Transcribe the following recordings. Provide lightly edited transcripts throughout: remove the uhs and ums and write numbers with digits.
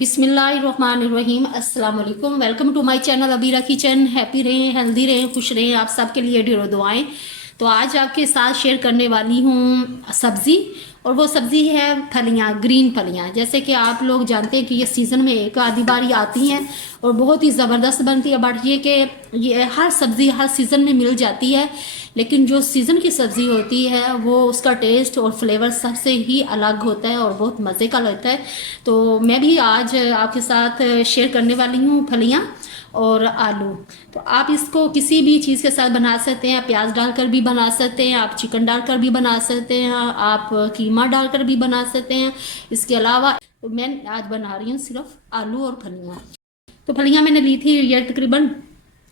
बिस्मिल्लाहिर्रहमानिर्रहीम अस्सलाम वालेकुम। Welcome to my channel Abira kitchen. Happy रहें, हेल्दी रहें, खुश रहें। आप सबके लिए ढेरों दुआएं। तो आज आपके साथ शेयर करने वाली हूँ सब्ज़ी, और वो सब्ज़ी है फलियाँ, ग्रीन फलियाँ। जैसे कि आप लोग जानते हैं कि ये सीज़न में एक आधी बारी आती हैं और बहुत ही ज़बरदस्त बनती है। बट ये कि ये हर सब्ज़ी हर सीज़न में मिल जाती है, लेकिन जो सीज़न की सब्ज़ी होती है वो उसका टेस्ट और फ्लेवर सबसे ही अलग होता है और बहुत मज़े का लगता है। तो मैं भी आज आपके साथ शेयर करने वाली हूँ फलियाँ और आलू। तो आप इसको किसी भी चीज़ के साथ बना सकते हैं। प्याज डालकर भी बना सकते हैं, आप चिकन डालकर भी बना सकते हैं, आप कीमा डालकर भी बना सकते हैं। इसके अलावा तो मैं आज बना रही हूँ सिर्फ आलू और फलियाँ। तो फलियाँ मैंने ली थी, ये तकरीबन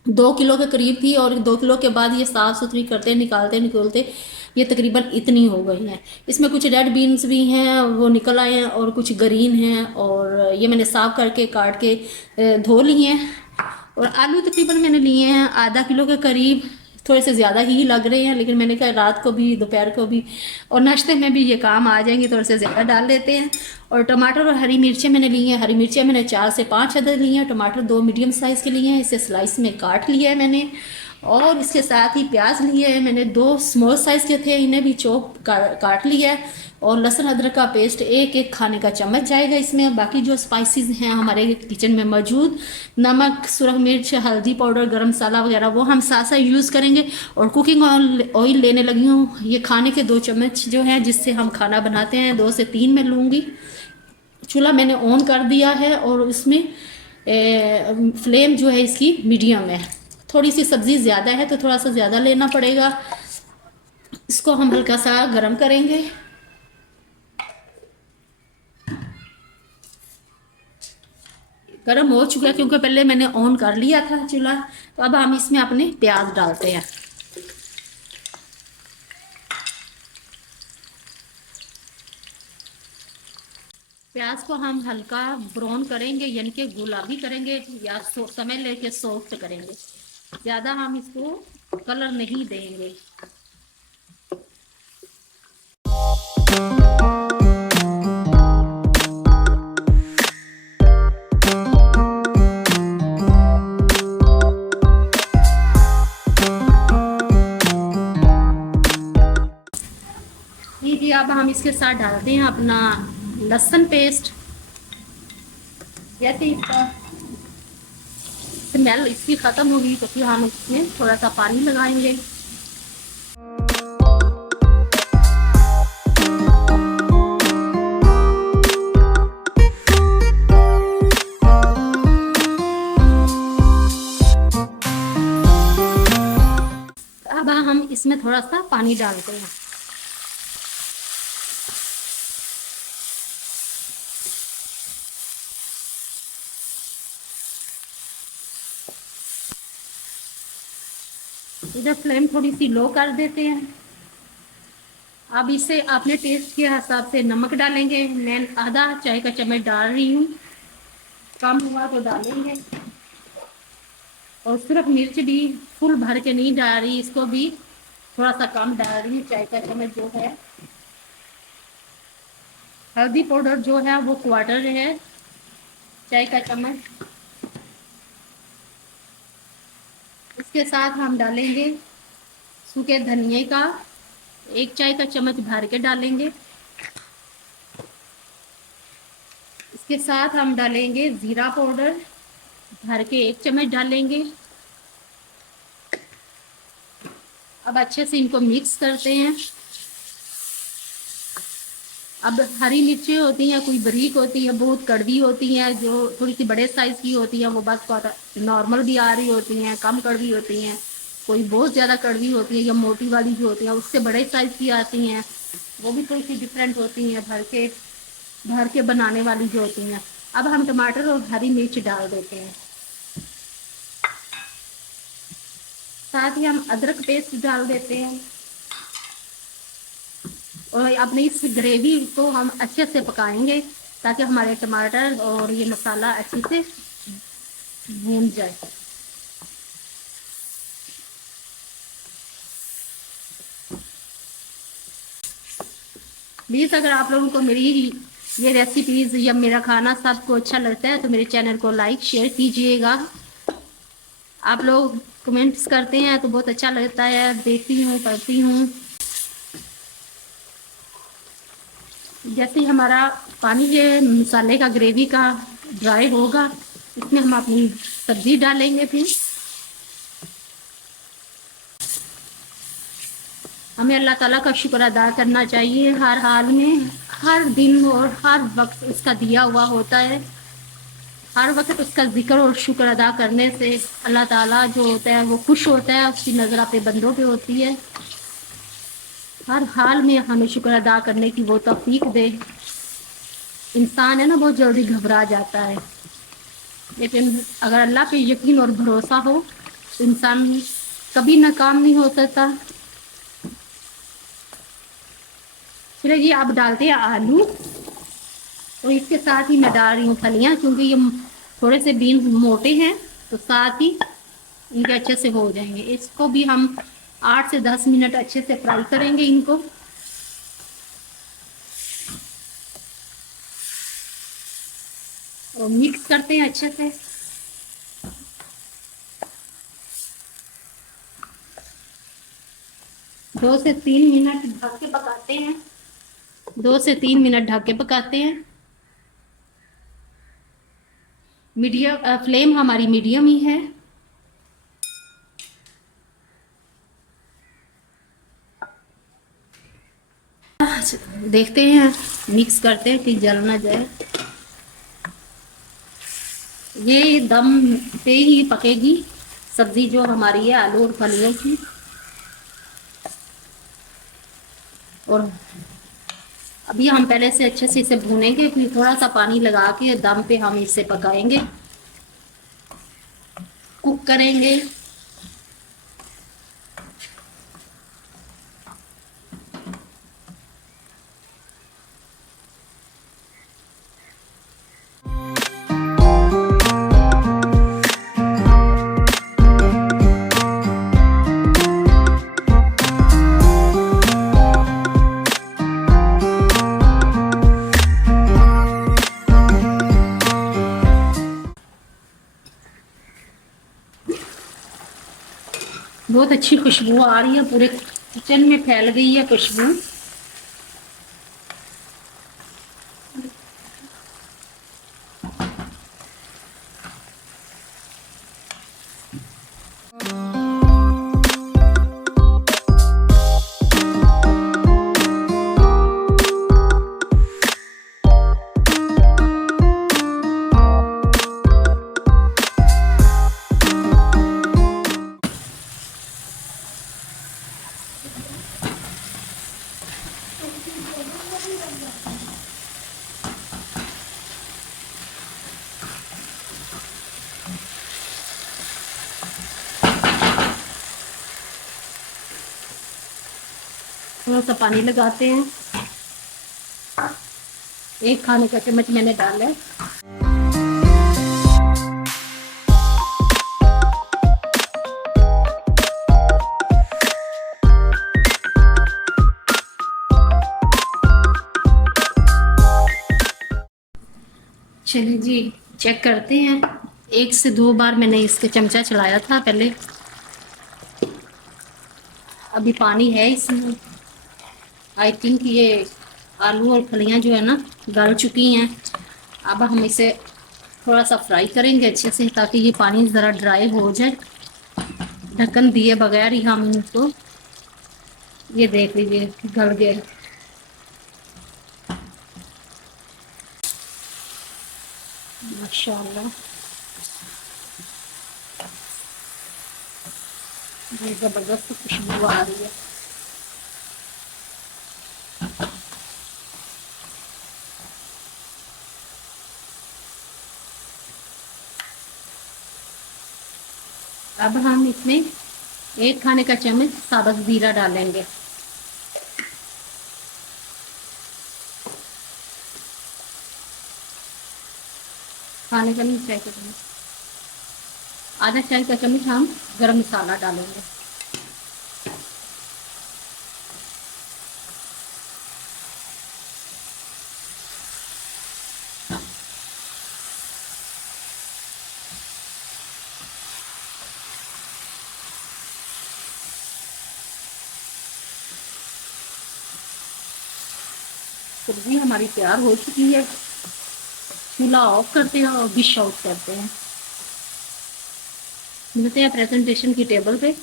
2 किलो के करीब थी, और 2 किलो के बाद ये साफ़ सुथरी करते निकालते निकलते ये तकरीबन इतनी हो गई हैं। इसमें कुछ रेड बीन्स भी हैं, वो निकल आए हैं, और कुछ ग्रीन हैं, और ये मैंने साफ़ करके काट के धो लिए हैं। और आलू तकरीबन मैंने लिए हैं आधा किलो के करीब। थोड़े से ज़्यादा ही लग रहे हैं, लेकिन मैंने कहा रात को भी दोपहर को भी और नाश्ते में भी ये काम आ जाएंगे, थोड़े से ज़्यादा डाल लेते हैं। और टमाटर और हरी मिर्चें मैंने ली हैं। हरी मिर्चें मैंने 4 से 5 अदद ली हैं। टमाटर 2 मीडियम साइज़ के लिए हैं, इसे स्लाइस में काट लिया है मैंने। और इसके साथ ही प्याज लिए हैं मैंने, 2 स्मॉल साइज़ के थे, इन्हें भी चॉप काट लिया है। और लहसुन अदरक का पेस्ट एक एक खाने का चम्मच जाएगा इसमें। बाकी जो स्पाइसेस हैं हमारे किचन में मौजूद, नमक, सुरख मिर्च, हल्दी पाउडर, गरम मसाला वगैरह, वो हम साथ साथ यूज़ करेंगे। और कुकिंग ऑयल लेने लगी हूँ, ये खाने के 2 चम्मच जो हैं जिससे हम खाना बनाते हैं, 2 से 3 में लूँगी। चूल्हा मैंने ऑन कर दिया है और इसमें फ्लेम जो है इसकी मीडियम है। थोड़ी सी सब्ज़ी ज़्यादा है तो थोड़ा सा ज़्यादा लेना पड़ेगा। इसको हम हल्का सा गर्म करेंगे। गर्म हो चुका है क्योंकि पहले मैंने ऑन कर लिया था चूल्हा। तो अब हम इसमें अपने प्याज डालते हैं। प्याज को हम हल्का ब्राउन करेंगे, यानी कि गुलाबी करेंगे, या समय लेके सॉफ्ट करेंगे। ज़्यादा हम इसको कलर नहीं देंगे। जी, अब हम इसके साथ डालते हैं अपना लहसुन पेस्ट। जैसे इसका स्मेल इसकी ख़त्म होगी तो फिर हम इसमें थोड़ा सा पानी लगाएंगे। अब हम इसमें थोड़ा सा पानी डालते हैं। इधर फ्लेम थोड़ी सी लो कर देते हैं। अब इसे अपने टेस्ट के हिसाब से नमक डालेंगे। मैं आधा चाय का चम्मच डाल रही हूँ, कम हुआ तो डालेंगे। और सिर्फ मिर्च भी फुल भर के नहीं डाल रही, इसको भी थोड़ा सा कम डाल रही हूँ, चाय का चम्मच जो है। हल्दी पाउडर जो है वो क्वार्टर है, चाय का चम्मच। इसके साथ हम डालेंगे सूखे धनिए का 1 चाय का चम्मच भर के डालेंगे। इसके साथ हम डालेंगे ज़ीरा पाउडर भर के 1 चम्मच डालेंगे। अब अच्छे से इनको मिक्स करते हैं। अब हरी मिर्चें होती हैं, कोई बारीक होती है, बहुत कड़वी होती हैं, जो थोड़ी सी बड़े साइज़ की होती हैं वो बस नॉर्मल भी आ रही होती हैं, कम कड़वी होती हैं। कोई बहुत ज़्यादा कड़वी होती है, या मोटी वाली जो होती हैं उससे बड़े साइज़ की आती हैं, वो भी थोड़ी सी डिफरेंट होती हैं, भर के बनाने वाली जो होती हैं। अब हम टमाटर और हरी मिर्च डाल देते हैं। साथ ही हम अदरक पेस्ट डाल देते हैं। और अपनी इस ग्रेवी को हम अच्छे से पकाएंगे ताकि हमारे टमाटर और ये मसाला अच्छे से भून जाए। प्लीज़ अगर आप लोगों को मेरी ये रेसिपीज़ या मेरा खाना सबको अच्छा लगता है तो मेरे चैनल को लाइक शेयर कीजिएगा। आप लोग कमेंट्स करते हैं तो बहुत अच्छा लगता है, देखती हूँ, पढ़ती हूँ। जैसे ही हमारा पानी ये मसाले का ग्रेवी का ड्राई होगा, इसमें हम अपनी सब्ज़ी डालेंगे। फिर हमें अल्लाह ताला का शुक्र अदा करना चाहिए हर हाल में, हर दिन और हर वक्त उसका दिया हुआ होता है। हर वक्त उसका जिक्र और शुक्र अदा करने से अल्लाह ताला जो होता है वो खुश होता है, उसकी नज़र अपने बंदों पे होती है। हर हाल में हमें शुक्र अदा करने की वो तौफीक दे। इंसान है ना, बहुत जल्दी घबरा जाता है, लेकिन अगर अल्लाह पे यकीन और भरोसा हो तो इंसान कभी नाकाम नहीं हो सकता। फिर ये अब डालते हैं आलू, और इसके साथ ही मैं डाल रही हूँ फलियाँ, क्योंकि ये थोड़े से बीन मोटे हैं तो साथ ही इनके अच्छे से हो जाएंगे। इसको भी हम 8 से 10 मिनट अच्छे से फ्राई करेंगे इनको। और मिक्स करते हैं अच्छे से। दो से तीन मिनट ढक के पकाते हैं। 2 से 3 मिनट ढक के पकाते हैं। मीडियम फ्लेम हमारी मीडियम ही है। देखते हैं, मिक्स करते हैं कि जल ना जाए। ये दम पे ही पकेगी सब्जी जो हमारी है, आलू और फलियों की। और अभी हम पहले से अच्छे से इसे भूनेंगे, फिर थोड़ा सा पानी लगा के दम पे हम इसे पकाएंगे, कुक करेंगे। बहुत अच्छी खुशबू आ रही है, पूरे किचन में फैल गई है खुशबू। थोड़ा सा पानी लगाते हैं। 1 खाने का चम्मच मैंने डाला है। चलिए जी, चेक करते हैं। 1 से 2 बार मैंने इसके चमचा चलाया था पहले। अभी पानी है इसमें। आई थिंक ये आलू और फलियां जो है ना गल चुकी हैं। अब हम इसे थोड़ा सा फ्राई करेंगे अच्छे से, ताकि ये पानी ज़रा ड्राई हो जाए। ढक्कन दिए बगैर ही हम इनको, ये देख लीजिए गल गए। माशाल्लाह, ये ज़बरदस्त खुशबू आ रही है। अब हम इसमें 1 खाने का चम्मच साबुत ज़ीरा डालेंगे। खाने का नहीं, चाय का चम्मच। आधा चाय का चम्मच हम गरम मसाला डालेंगे। सब्जी हमारी तैयार हो चुकी है। चूल्हा ऑफ करते हैं और डिश आउट करते हैं। मिलते हैं प्रेजेंटेशन की टेबल पे।